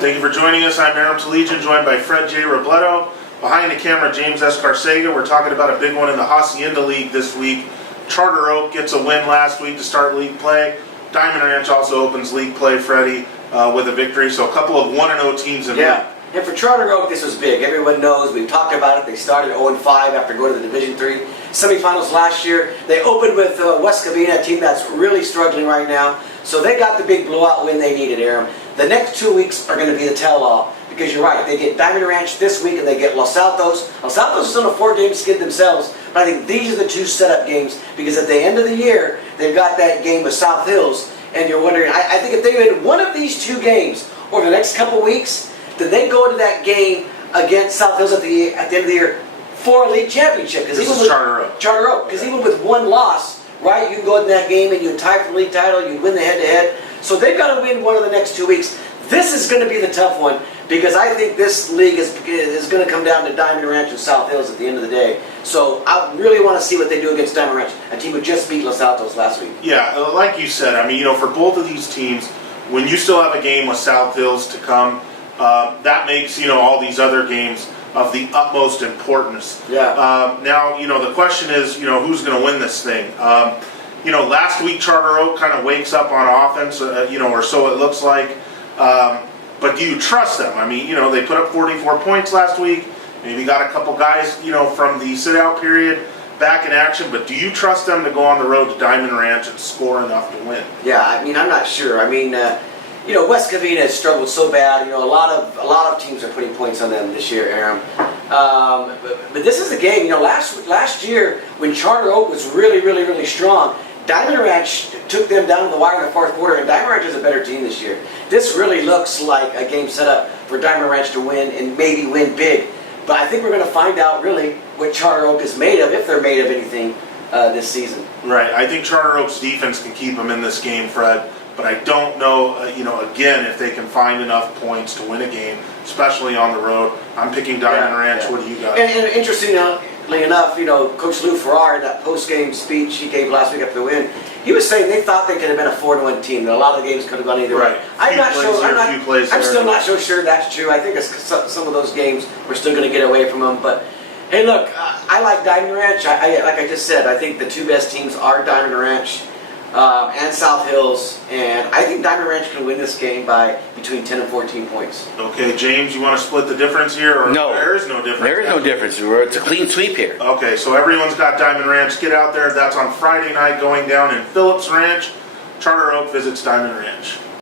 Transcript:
Thank you for joining us. I'm Aram Talegian, joined by Fred J. Robledo. Behind the camera, James S. Carcega. We're talking about a big one in the Hacienda League this week. Charter Oak gets a win last week to start league play. Diamond Ranch also opens league play, Freddie, with a victory. So a couple of 1-0 teams in league. And for Charter Oak, this was big. Everyone knows, we've talked about it. They started 0-5 after going to the Division III semifinals last year. They opened with West Covina, a team that's really struggling right now. So they got the big blowout win they needed, Aram. The next 2 weeks are going to be the tell-all, because you're right. They get Diamond Ranch this week, and they get Los Altos. Los Altos is on a 4-game skid themselves, but I think these are the two setup games, because at the end of the year, they've got that game with South Hills, and you're wondering, I think if they win one of these two games over the next couple weeks, then they go into that game against South Hills at the end of the year for a league championship. This is Charter Oak. Charter Oak, because even with one loss, right, you can go into that game and you tie for the league title, you win the head-to-head. So they've got to win one of the next 2 weeks. This is going to be the tough one, because I think this league is going to come down to Diamond Ranch and South Hills at the end of the day. So I really want to see what they do against Diamond Ranch, a team who just beat Los Altos last week. Yeah, like you said, I mean, for both of these teams, when you still have a game with South Hills to come, that makes, all these other games of the utmost importance. Yeah. Now, the question is, who's going to win this thing? Last week Charter Oak kind of wakes up on offense, or so it looks like. But do you trust them? I mean, they put up 44 points last week. Maybe got a couple guys, from the sit-out period back in action. But do you trust them to go on the road to Diamond Ranch and score enough to win? Yeah, I mean, I'm not sure. I mean, West Covina has struggled so bad. A lot of teams are putting points on them this year, Aram. But this is the game. Last year when Charter Oak was really strong, Diamond Ranch took them down to the wire in the fourth quarter, and Diamond Ranch is a better team this year. This really looks like a game set up for Diamond Ranch to win, and maybe win big. But I think we're going to find out really what Charter Oak is made of, if they're made of anything this season. Right. I think Charter Oak's defense can keep them in this game, Fred. But I don't know, again, if they can find enough points to win a game, especially on the road. I'm picking Diamond Ranch. Yeah. What do you got? And interestingly enough, Coach Lou Farrar, in that post-game speech he gave last week after the win, he was saying they thought they could have been a 4-1 team, that a lot of the games could have gone either way. I'm still not so sure that's true. I think some of those games we're still going to get away from them. But hey, look, I like Diamond Ranch. Like I just said, I think the two best teams are Diamond Ranch and South Hills, and I think Diamond Ranch can win this game by between 10 and 14 points. Okay, James, you want to split the difference here? Or no. There is no difference. There is no difference. It's a clean sweep here. Okay, so everyone's got Diamond Ranch. Get out there. That's on Friday night going down in Phillips Ranch. Charter Oak visits Diamond Ranch.